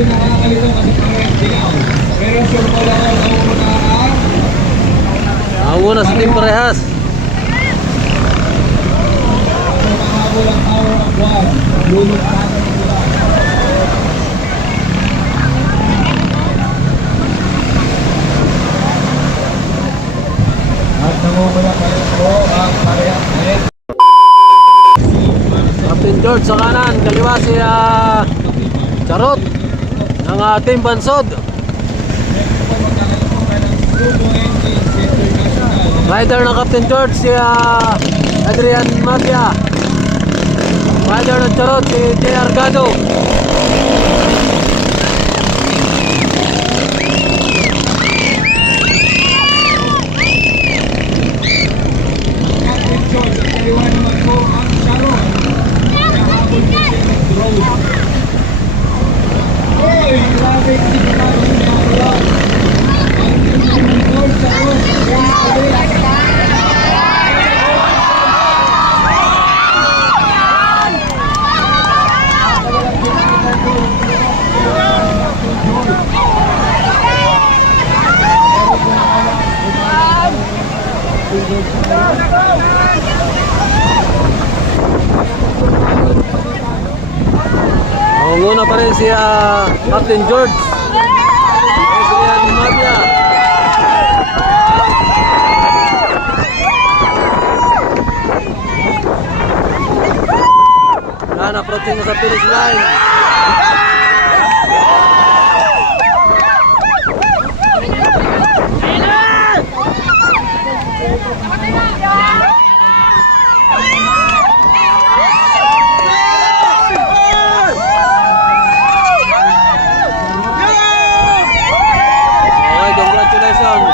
medyo nakakalito kasi parang dilaw. Pero sure ko lang ang unahan. Nauna sa Team Parehas. Mahabol ang Tower of War. Lulog pa ang sila. At namumula pa rin po ang Parehas Net. Captain George sa kanan, kaliwa si Charot ng Team Bansod. Rider ng Captain George si Adrian Mafia. Rider ng Charot si J. Argado. Captain George at kaliwa naman po ang Sharon. Nahabol po siya ng drone. Oy! Grabe yung sigurado niya ako lang. Ang Captain George, Sharon. Mangunguna pa rin si Captain George Adrian Mafia. Yan, approaching na sa finish line. Okay, congratulations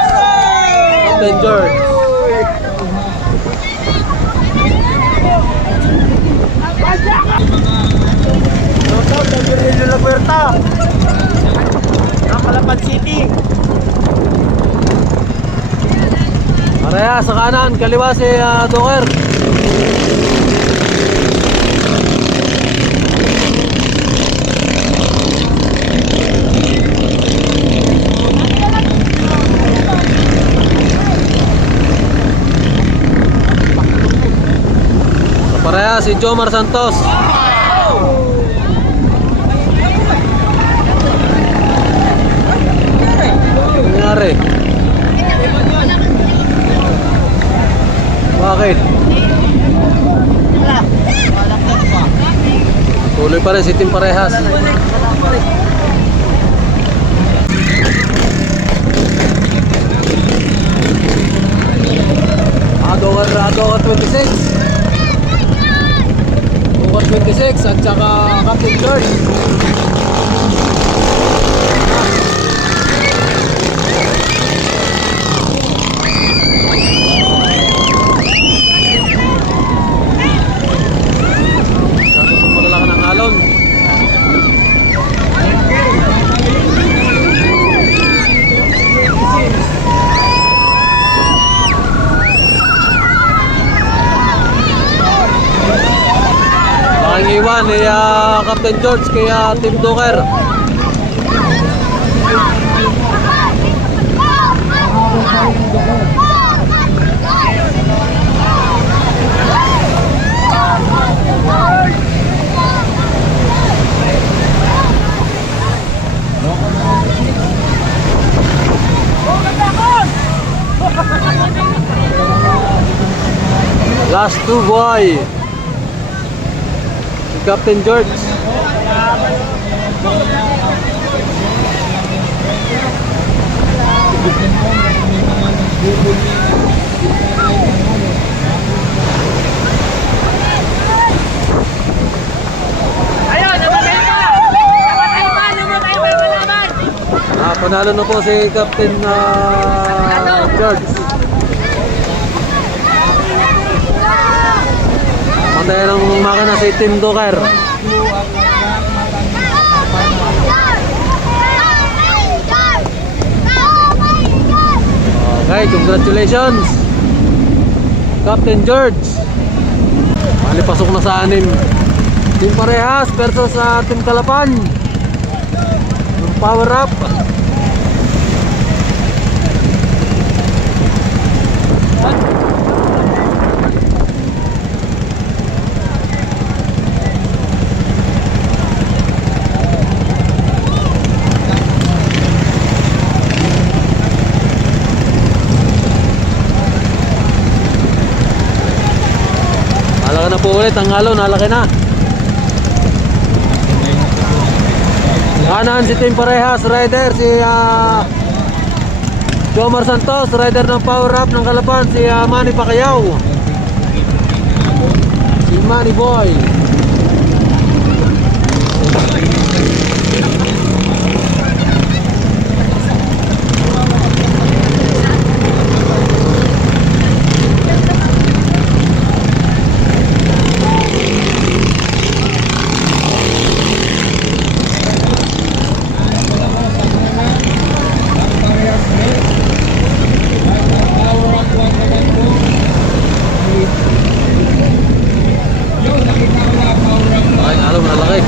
Captain George. Shoutout kay Guerrero La Puerta ng Palapan City. Parehas sa kanan, kaliwa si Doker. Sa parehas si Jomar Santos. Ano nangyari? Bakit? Tuloy pa rin si Team Parehas. Adogar 26 Adogar 26 at saka Captain George. Ang iwan ni Captain George kay Team Doker. Last two boy. Captain George. Ayun, namatay pa! Namatay pa kalaban! Panalo na po si Captain George. Matay ng makina si Team Doker. Okay, congratulations Captain George. Bali, pasok na sa 6. Team Parehas versus Team Kalapan. power up. Malaki na po ulit ang halo, nalaki na. Kanan si Team Parehas rider, si Jomar Santos, rider ng power up ng Kalapan, si Manny Pacquiao, si Manny Boy. Ay, halo, malaki.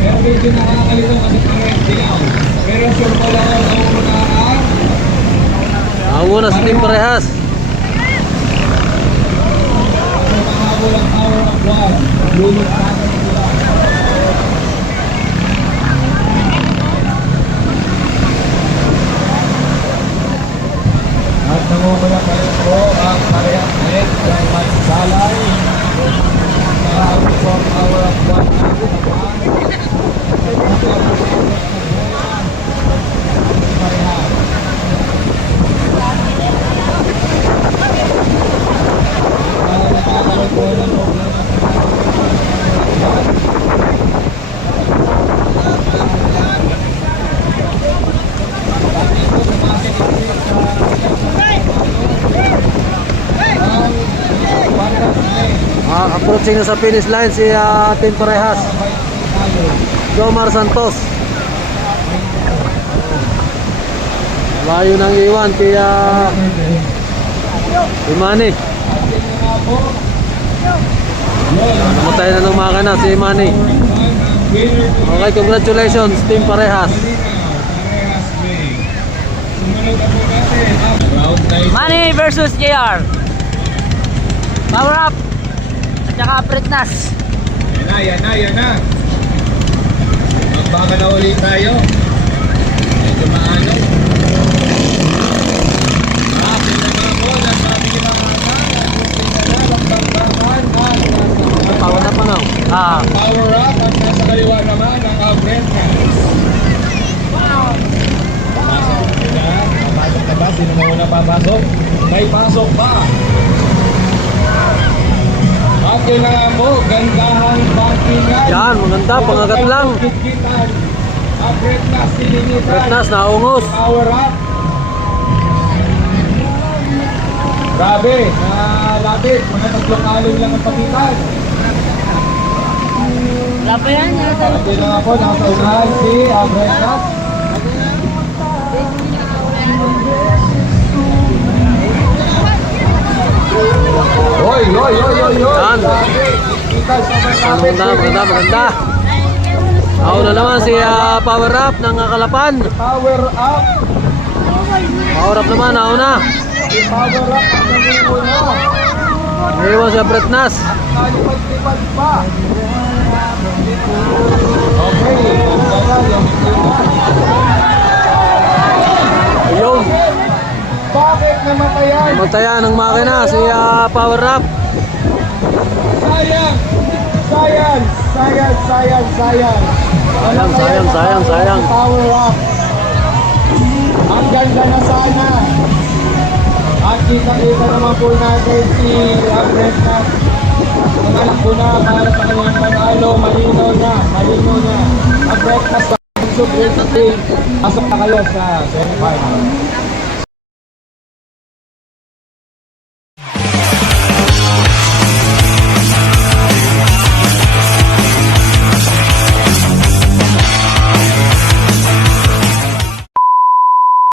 Pero medyo nakakalito kasi parehas dilaw. Pero sure ko lang ang unahan. Nauna si Team Parehas. Makahabol ang power of one. Lulog sa akin sila. At nangunguna pa rin po ang parehas net ng Magsalay. Nakahabol po ang power of one natin naman. Parehas. Nakakaroon po ng problema Approaching na sa finish line si Team Parehas, Jomar Santos. Layo nang iwan kaya si Manny. Namatay na ng makina si Manny. Okay, congratulations Team Parehas. Manny versus JR. Power up. At saka Pretnas. Yan na. Magbaga na ulit tayo. Medyo maano. Pinamako na sabi ni mga Power up na. power up at nasa kaliwa naman ang Pretnas. Papasok na ba? Sino na una papasok? May pasok pa. At kailangan mo, gandahang parkingan. Yan, maganda, pangagat lang. Ang Pretnas, silinitan. Pretnas, naungos. Power up. Grabe, nalapit. Mga 3 alon lang ang pagitan. Wala pa yan. At kailangan po, nasa unahan si Pretnas. Hoy! Yan. Maganda. Nauna naman si Power Up ng Kalapan. Power up! Power Up naman, nauna. Si Power up ang nangungulo. Iwan sa Pretnas. Nalipad-lipad pa. Okay, Ayun. bakit namatayan? Magtaya ng makina si Power Up. Sayang. Power up. Ang ganda na sana. At kita naman po natin si Pretnas. Nangalakbo na para sa kanyang panalo. Malino na. Ang Pretnas sa Supreme League. Pasok na kayo sa semifinal.